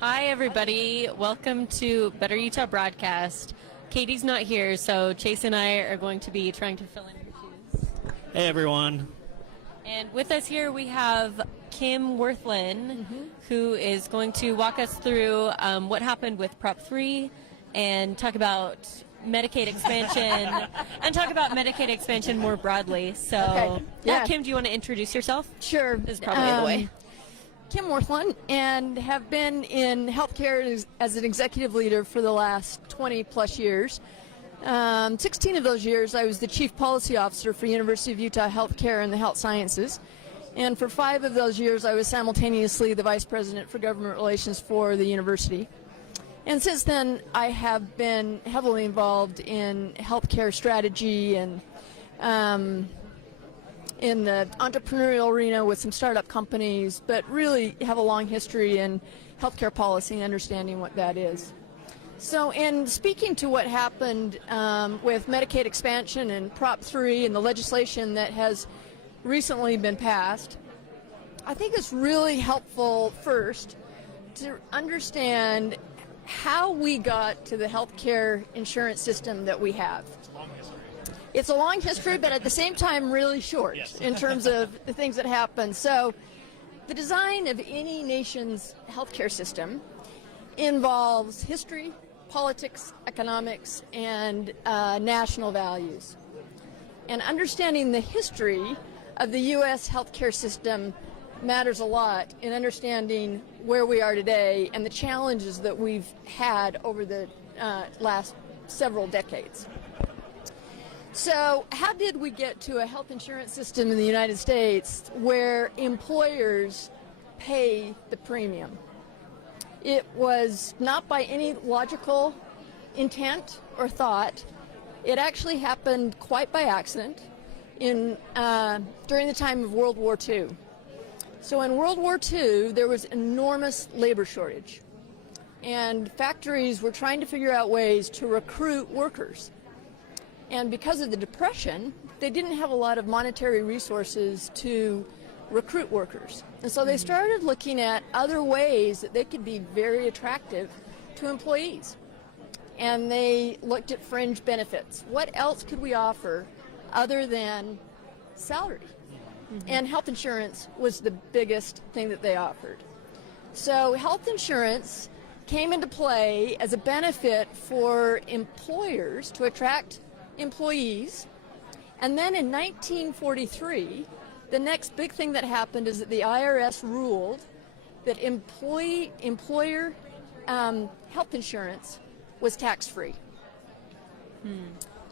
Hi, everybody. Welcome to Better Utah Broadcast. Katie's not here, so Chase and I are going to be trying to fill in her shoes. Hey, everyone. And with us here, we have Kim Worthland, who is going to walk us through what happened with Prop 3 and talk about Medicaid expansion and talk about Medicaid expansion more broadly. So, Okay. Yeah. Kim, do you want to introduce yourself? Sure. This is probably the way. Kim Worthland, and have been in healthcare as an executive leader for the last 20 plus years. 16 of those years I was the Chief Policy Officer for University of Utah Healthcare and the Health Sciences. And for 5 of those years I was simultaneously the Vice President for Government Relations for the university. And since then I have been heavily involved in healthcare strategy and in the entrepreneurial arena with some startup companies, but really have a long history in healthcare policy and understanding what that is. So in speaking to what happened with Medicaid expansion and Prop 3 and the legislation that has recently been passed, I think it's really helpful first to understand how we got to the healthcare insurance system that we have. It's a long history, but at the same time really short in terms of the things that happen. So the design of any nation's healthcare system involves history, politics, economics, and national values. And understanding the history of the U.S. healthcare system matters a lot in understanding where we are today and the challenges that we've had over the last several decades. So how did we get to a health insurance system in the United States where employers pay the premium? It was not by any logical intent or thought. It actually happened quite by accident during the time of World War II. So in World War II, there was enormous labor shortage. And factories were trying to figure out ways to recruit workers. And because of the Depression, they didn't have a lot of monetary resources to recruit workers. And so they started looking at other ways that they could be very attractive to employees. And they looked at fringe benefits. What else could we offer other than salary? And health insurance was the biggest thing that they offered. So health insurance came into play as a benefit for employers to attract employees. And then in 1943, the next big thing that happened is that the IRS ruled that employer health insurance was tax-free.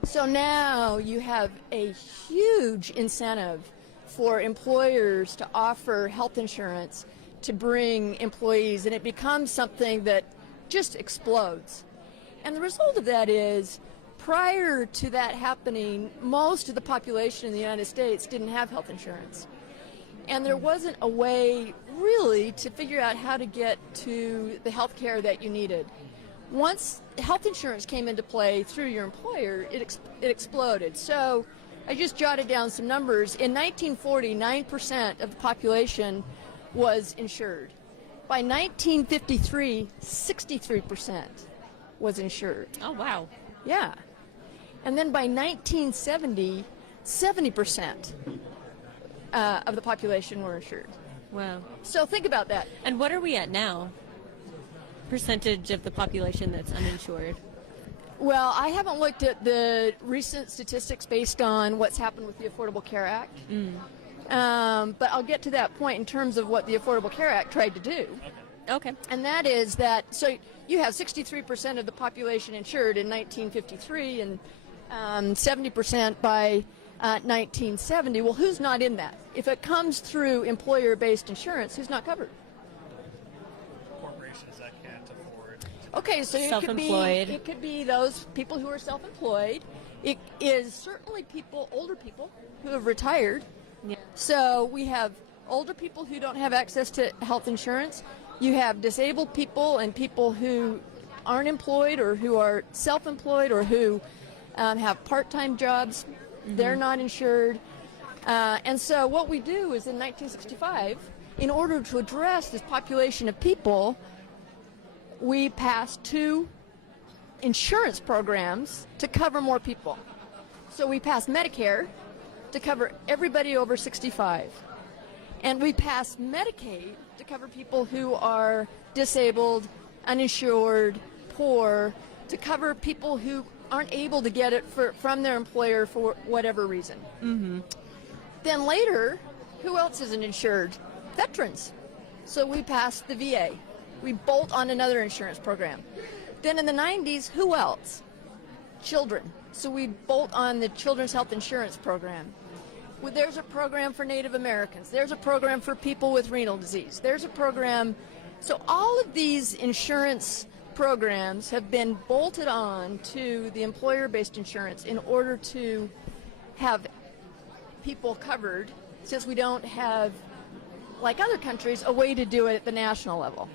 So now you have a huge incentive for employers to offer health insurance to bring employees, and it becomes something that just explodes. And the result of that is, prior to that happening, most of the population in the United States didn't have health insurance. And there wasn't a way really to figure out how to get to the health care that you needed. Once health insurance came into play through your employer, it exploded. So I just jotted down some numbers. In 1940, 9% of the population was insured. By 1953, 63% was insured. Oh, wow. Yeah. And then by 1970, 70% of the population were insured. Wow. So think about that. And what are we at now? Percentage of the population that's uninsured? Well, I haven't looked at the recent statistics based on what's happened with the Affordable Care Act. But I'll get to that point in terms of what the Affordable Care Act tried to do. Okay. And that is that, so you have 63% of the population insured in 1953 and 70% by 1970. Well, who's not in that? If it comes through employer-based insurance, who's not covered? Corporations that can't afford. Okay, so Self-employed. it could be those people who are self-employed. It is certainly older people who have retired. Yeah. So we have older people who don't have access to health insurance. You have disabled people and people who aren't employed or who are self-employed or who have part-time jobs. They're not insured. And so what we do is in 1965, in order to address this population of people, we passed 2 insurance programs to cover more people. So we passed Medicare to cover everybody over 65. And we passed Medicaid to cover people who are disabled, uninsured, poor, to cover people who aren't able to get it from their employer for whatever reason. Then later, who else isn't insured? Veterans. So we passed the VA. We bolt on another insurance program. Then in the 90s, who else? Children. So we bolt on the Children's Health Insurance Program. Well, there's a program for Native Americans. There's a program for people with renal disease. There's a program. So all of these insurance programs have been bolted on to the employer-based insurance in order to have people covered, since we don't have, like other countries, a way to do it at the national level.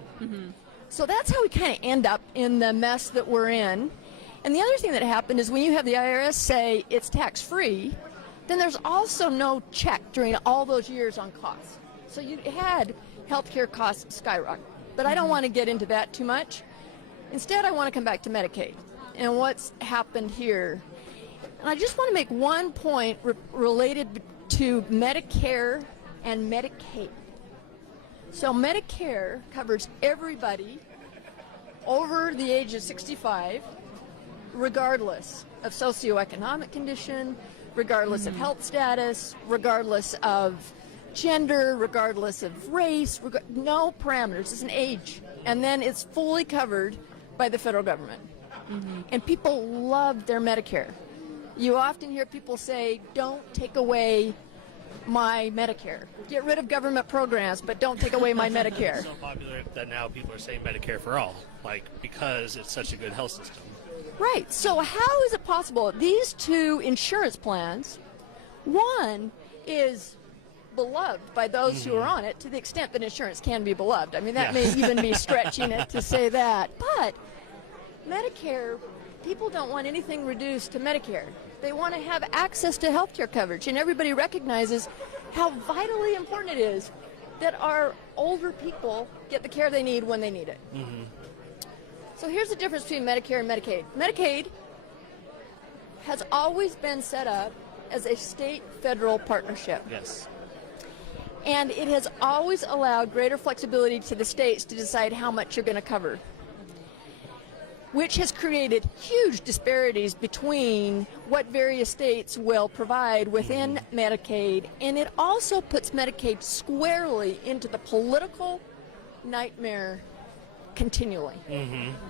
So that's how we kind of end up in the mess that we're in. And the other thing that happened is when you have the IRS say it's tax-free, then there's also no check during all those years on costs. So you had healthcare costs skyrocket. But I don't want to get into that too much. Instead, I want to come back to Medicaid and what's happened here. And I just want to make one point related to Medicare and Medicaid. So Medicare covers everybody over the age of 65, regardless of socioeconomic condition, regardless of health status, regardless of gender, regardless of race, no parameters. It's an age. And then it's fully covered by the federal government. And people love their Medicare. You often hear people say, don't take away my Medicare. Get rid of government programs, but don't take away my Medicare. It's so popular that now people are saying Medicare for all, like, because it's such a good health system. Right. So how is it possible? These 2 insurance plans, one is beloved by those who are on it, to the extent that insurance can be beloved. I mean, that may even be stretching it to say that. But Medicare, people don't want anything reduced to Medicare. They want to have access to health care coverage, and everybody recognizes how vitally important it is that our older people get the care they need when they need it. So here's the difference between Medicare and Medicaid. Medicaid has always been set up as a state-federal partnership. Yes. And it has always allowed greater flexibility to the states to decide how much you're going to cover, which has created huge disparities between what various states will provide within Medicaid, and it also puts Medicaid squarely into the political nightmare continually,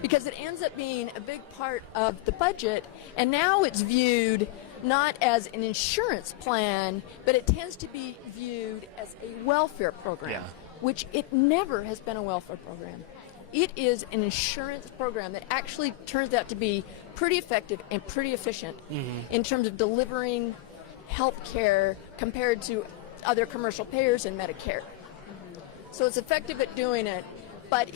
because it ends up being a big part of the budget, and now it's viewed not as an insurance plan, but it tends to be viewed as a welfare program, which it never has been a welfare program. It is an insurance program that actually turns out to be pretty effective and pretty efficient in terms of delivering health care compared to other commercial payers and Medicare. So it's effective at doing it, but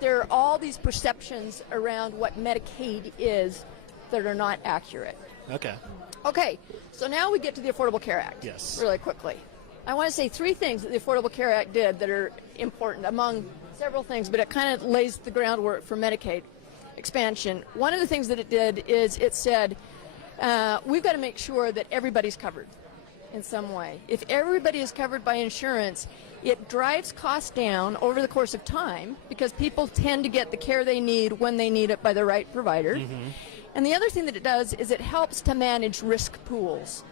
there are all these perceptions around what Medicaid is that are not accurate. Okay, so now we get to the Affordable Care Act. Yes. Really quickly. I want to say 3 things that the Affordable Care Act did that are important, among several things, but it kind of lays the groundwork for Medicaid expansion. One of the things that it did is it said, we've got to make sure that everybody's covered in some way. If everybody is covered by insurance, it drives costs down over the course of time because people tend to get the care they need when they need it by the right provider. And the other thing that it does is it helps to manage risk pools.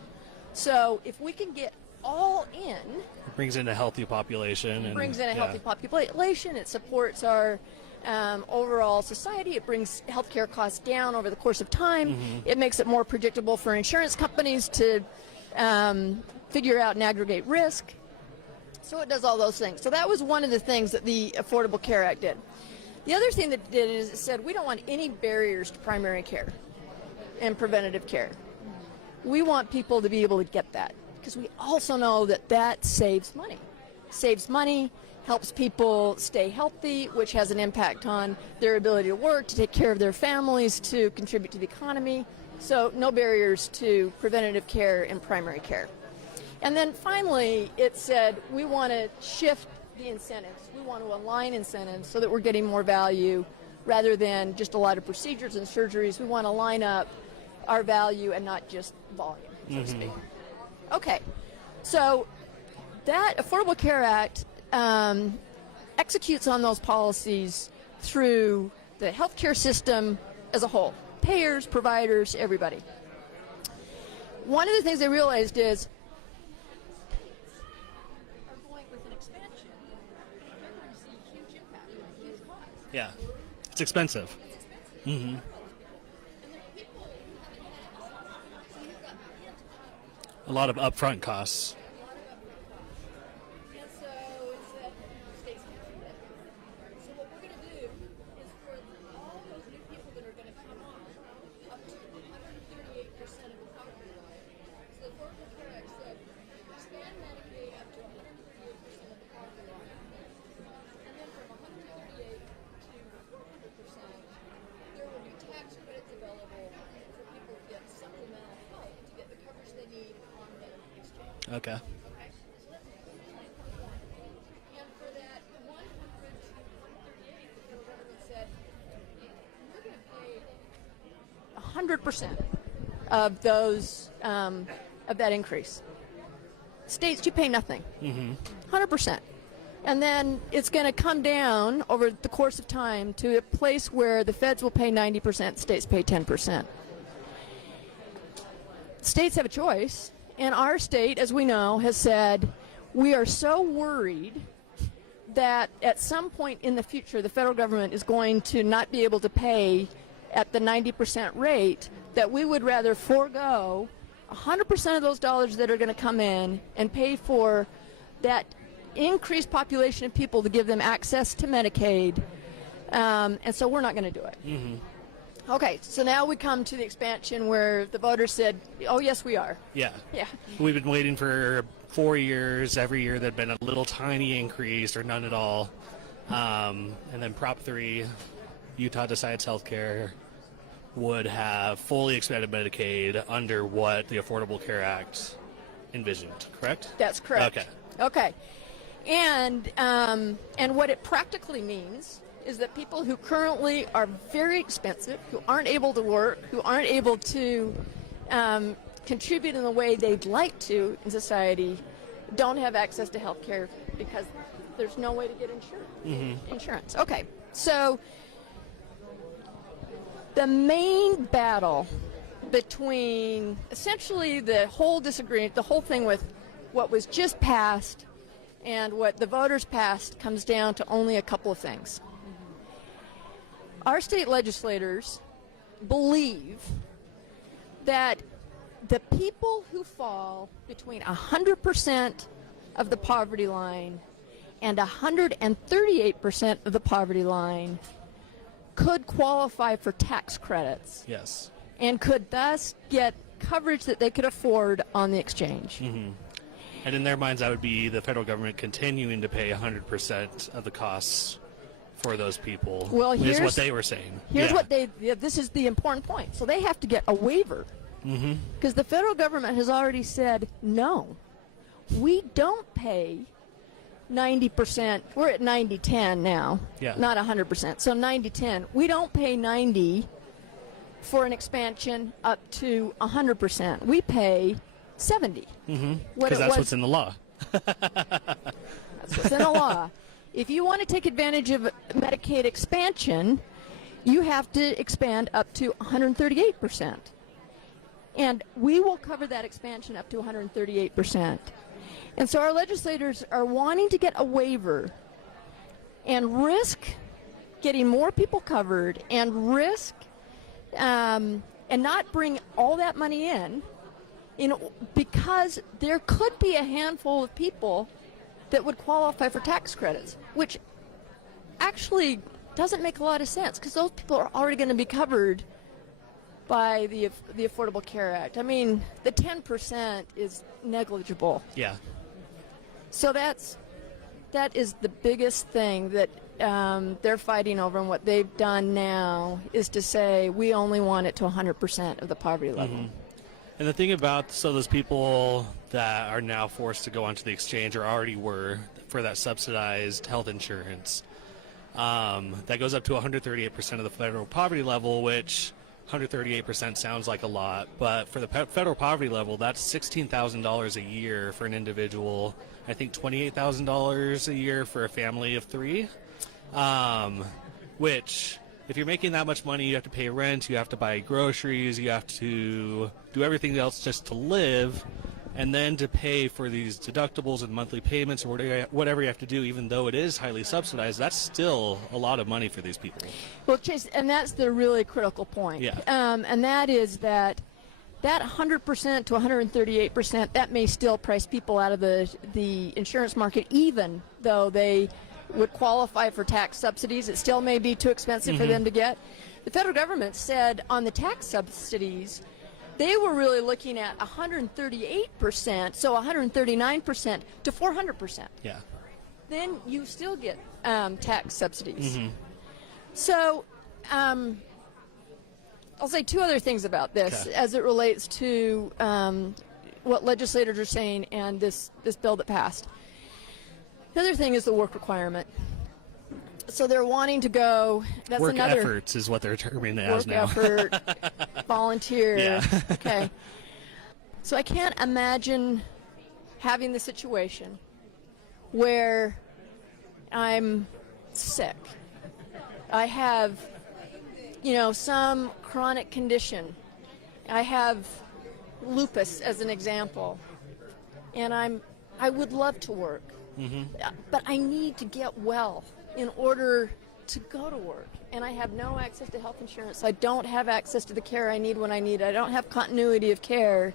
So if we can get all in, It brings in a healthy population. it brings in a healthy population, it supports our overall society, it brings healthcare costs down over the course of time, it makes it more predictable for insurance companies to figure out and aggregate risk. So it does all those things. So that was one of the things that the Affordable Care Act did. The other thing that it did is it said we don't want any barriers to primary care and preventative care. We want people to be able to get that because we also know that that saves money. Saves money, helps people stay healthy, which has an impact on their ability to work, to take care of their families, to contribute to the economy. So no barriers to preventative care and primary care. And then finally, it said we want to shift the incentives. We want to align incentives so that we're getting more value rather than just a lot of procedures and surgeries. We want to line up our value and not just volume, so to speak. Okay, so that Affordable Care Act executes on those policies through the healthcare system as a whole, payers, providers, everybody. One of the things they realized is are going with an expansion, they're going to see huge impact, huge cost. Yeah. It's expensive. Mm-hmm. A lot of upfront costs. And so it's that states can't do that. So what we're going to do is for all those new people that are going to come on, up to 138% of the poverty line. So the Affordable Care Act said expand Medicaid up to 138% of the poverty line, and then from 138 to 400%, there will be tax credits available for people to get supplemental help to get the coverage they need on the exchange. Okay. Okay, so that's a huge leap forward. And for that 100 to 138, the federal government said, we're going to pay 100% of those, of that increase. States, you pay nothing. 100%. And then it's going to come down over the course of time to a place where the feds will pay 90%, states pay 10%. States have a choice. And our state, as we know, has said, we are so worried that at some point in the future, the federal government is going to not be able to pay at the 90% rate, that we would rather forego 100% of those dollars that are going to come in and pay for that increased population of people to give them access to Medicaid. And so we're not going to do it. Okay, so now we come to the expansion where the voters said, oh, yes, we are. Yeah. Yeah. We've been waiting for 4 years. Every year there'd been a little tiny increase or none at all. And then Prop 3, Utah Decides Healthcare, would have fully expanded Medicaid under what the Affordable Care Act envisioned, correct? That's correct. Okay. Okay. And what it practically means is that people who currently are very expensive, who aren't able to work, who aren't able to contribute in the way they'd like to in society, don't have access to health care because there's no way to get insurance. Okay, so the main battle between essentially the whole disagreement, the whole thing with what was just passed and what the voters passed comes down to only a couple of things. Our state legislators believe that the people who fall between 100% of the poverty line and 138% of the poverty line could qualify for tax credits. Yes. And could thus get coverage that they could afford on the exchange. And in their minds, that would be the federal government continuing to pay 100% of the costs for those people. Well, is what they were saying. Here's what this is the important point. So they have to get a waiver. Because the federal government has already said, no, we don't pay 90%. We're at 90-10 now, not 100%. So 90-10. We don't pay 90 for an expansion up to 100%. We pay 70. Because that's what's in the law. That's what's in the law. If you want to take advantage of Medicaid expansion, you have to expand up to 138%. And we will cover that expansion up to 138%. And so our legislators are wanting to get a waiver and risk getting more people covered and risk and not bring all that money in because there could be a handful of people that would qualify for tax credits, which actually doesn't make a lot of sense because those people are already going to be covered by the Affordable Care Act. I mean, the 10% is negligible. Yeah. So that is the biggest thing that they're fighting over, and what they've done now is to say we only want it to 100% of the poverty level. And the thing about those people that are now forced to go onto the exchange or already were for that subsidized health insurance, That goes up to 138% of the federal poverty level, which 138% sounds like a lot, but for the federal poverty level, that's $16,000 a year for an individual. I think $28,000 a year for a family of three, which if you're making that much money, you have to pay rent, you have to buy groceries, you have to do everything else just to live, and then to pay for these deductibles and monthly payments or whatever you have to do, even though it is highly subsidized, that's still a lot of money for these people. Well, Chase, and that's the really critical point. Yeah. And that is that 100% to 138%, that may still price people out of the insurance market, even though they would qualify for tax subsidies. It still may be too expensive for them to get. The federal government said on the tax subsidies, they were really looking at 138%, so 139% to 400%. Yeah. Then you still get tax subsidies. So I'll say two other things about this as it relates to what legislators are saying and this bill that passed. The other thing is the work requirement. So they're wanting to go. That's work another efforts is what they're terming it as work now. effort, volunteer. Yeah. Okay. So I can't imagine having the situation where I'm sick. I have, some chronic condition. I have lupus as an example, and I would love to work, but I need to get well in order to go to work, and I have no access to health insurance. I don't have access to the care I need when I need it. I don't have continuity of care,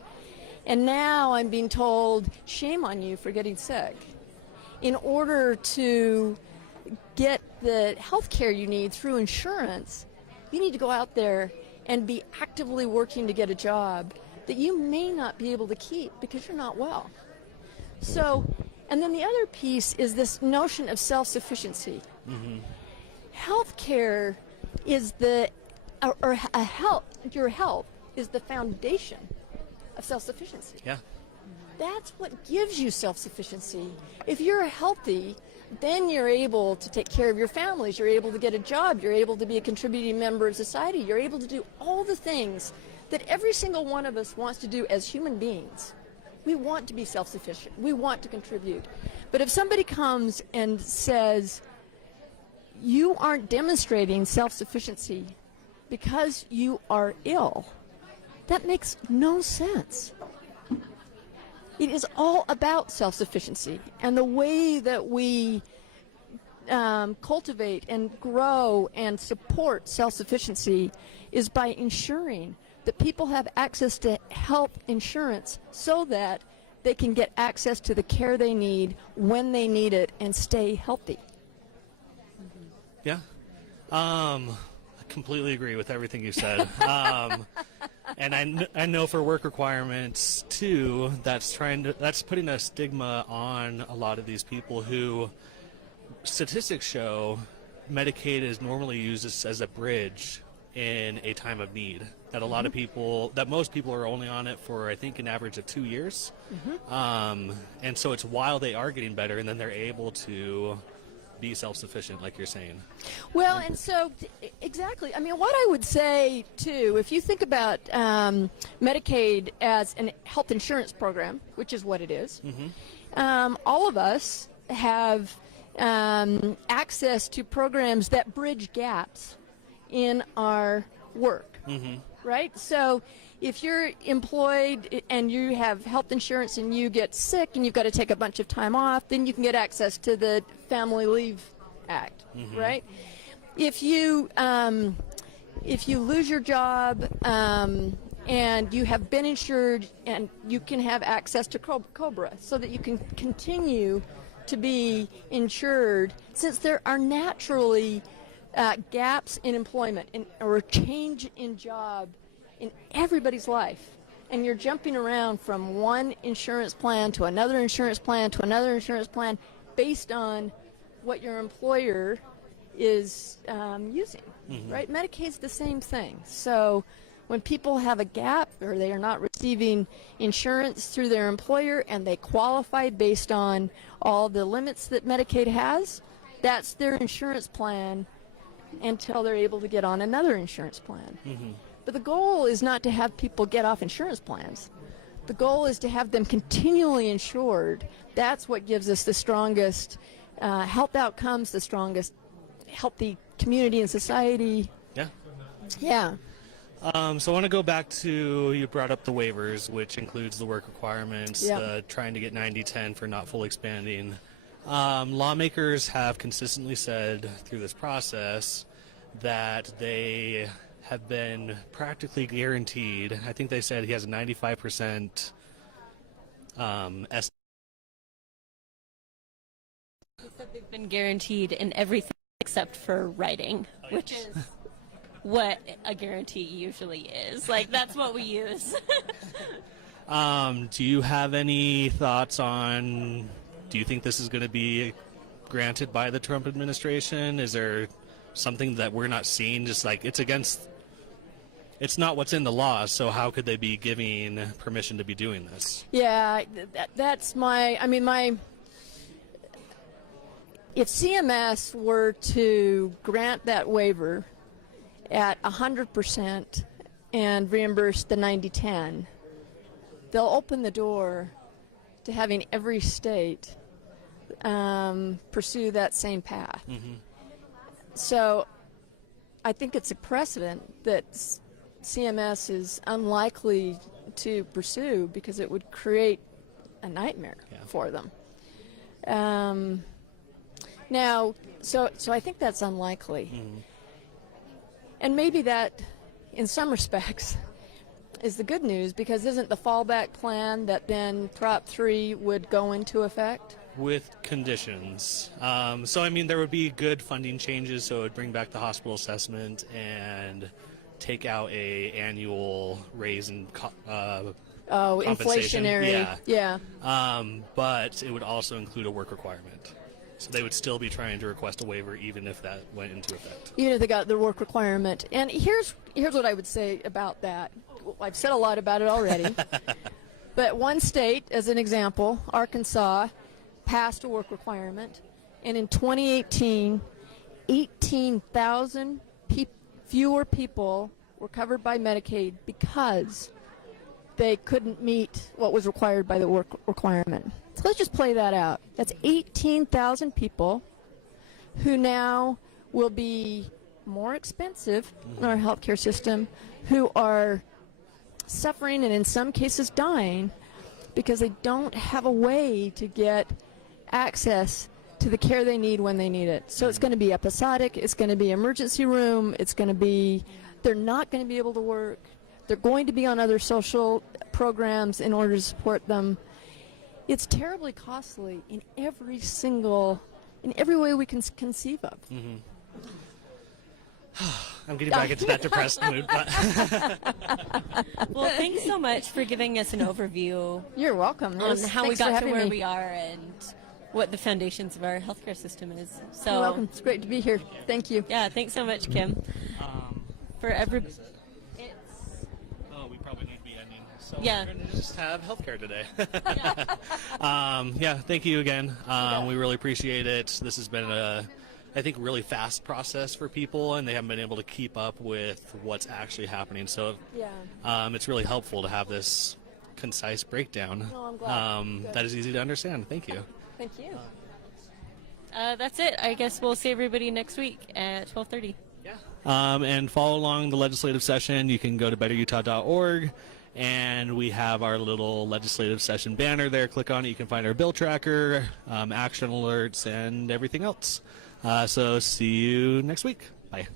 and now I'm being told, shame on you for getting sick. In order to get the health care you need through insurance, you need to go out there and be actively working to get a job that you may not be able to keep because you're not well. So, and then the other piece is this notion of self-sufficiency. Health care is your health is the foundation of self-sufficiency. Yeah. That's what gives you self-sufficiency. If you're healthy, then you're able to take care of your families, you're able to get a job, you're able to be a contributing member of society, you're able to do all the things that every single one of us wants to do as human beings. We want to be self-sufficient. We want to contribute. But if somebody comes and says, you aren't demonstrating self-sufficiency because you are ill, that makes no sense. It is all about self-sufficiency, and the way that we cultivate and grow and support self-sufficiency is by ensuring that people have access to health insurance so that they can get access to the care they need when they need it and stay healthy. Yeah. I completely agree with everything you said. And I know for work requirements too, that's putting a stigma on a lot of these people who statistics show Medicaid is normally used as a bridge in a time of need. That a lot of people, that most people are only on it for, I think, an average of 2 years. And so it's while they are getting better and then they're able to be self-sufficient, like you're saying. Well, and so, exactly. I mean, what I would say, too, if you think about Medicaid as a health insurance program, which is what it is, all of us have access to programs that bridge gaps in our work, right? So if you're employed and you have health insurance and you get sick and you've got to take a bunch of time off, then you can get access to the Family Leave Act, right? If you lose your job and you have been insured, and you can have access to COBRA so that you can continue to be insured, since there are naturally gaps in employment or a change in job in everybody's life, and you're jumping around from one insurance plan to another insurance plan to another insurance plan based on what your employer is using, right? Medicaid's the same thing. So when people have a gap or they are not receiving insurance through their employer and they qualify based on all the limits that Medicaid has, that's their insurance plan until they're able to get on another insurance plan. But the goal is not to have people get off insurance plans. The goal is to have them continually insured. That's what gives us the strongest health outcomes, the strongest healthy community and society. Yeah. Yeah. So I want to go back to, you brought up the waivers, which includes the work requirements, Yeah. the trying to get 90/10 for not full expanding. Lawmakers have consistently said through this process that they have been practically guaranteed. I think they said he has a 95% He said they've been guaranteed in everything except for writing, which is what a guarantee usually is. Like, that's what we use. Do you have any thoughts on, do you think this is going to be granted by the Trump administration? Is there something that we're not seeing? Just like, it's not what's in the law, so how could they be giving permission to be doing this? Yeah, that's if CMS were to grant that waiver at 100% and reimburse the 90/10, they'll open the door to having every state pursue that same path. So I think it's a precedent that CMS is unlikely to pursue because it would create a nightmare for them. Now, so I think that's unlikely. And maybe that, in some respects, is the good news, because isn't the fallback plan that then Prop 3 would go into effect? With conditions. So, I mean, there would be good funding changes, so it would bring back the hospital assessment and take out a annual raise in compensation. Inflationary. Yeah. But it would also include a work requirement. So they would still be trying to request a waiver even if that went into effect. Even if they got the work requirement. And here's what I would say about that. I've said a lot about it already. But one state, as an example, Arkansas, passed a work requirement. And in 2018, 18,000 fewer people were covered by Medicaid because they couldn't meet what was required by the work requirement. So let's just play that out. That's 18,000 people who now will be more expensive in our healthcare system, who are suffering and in some cases dying because they don't have a way to get access to the care they need when they need it. So it's going to be episodic, it's going to be emergency room, it's going to be, they're not going to be able to work, they're going to be on other social programs in order to support them. It's terribly costly in every way we can conceive of. I'm getting back into that depressed mood. But Well, thanks so much for giving us an overview You're welcome. on how we Thanks for got to having where me. we are and what the foundations of our healthcare system is. So, You're welcome. It's great to be here. Thank you. yeah, thanks so much, Kim. For every, we probably need to be ending. So Yeah. we're going to just have healthcare today. Yeah, thank you again. We really appreciate it. This has been I think, really fast process for people, and they haven't been able to keep up with what's actually happening. So Yeah. it's really helpful to have this concise breakdown Oh, I'm glad. Good. that is easy to understand. Thank you. Thank you. that's it. I guess we'll see everybody next week at 12:30. And follow along the legislative session. You can go to betterutah.org, and we have our little legislative session banner there. Click on it. You can find our bill tracker, action alerts, and everything else. So see you next week. Bye.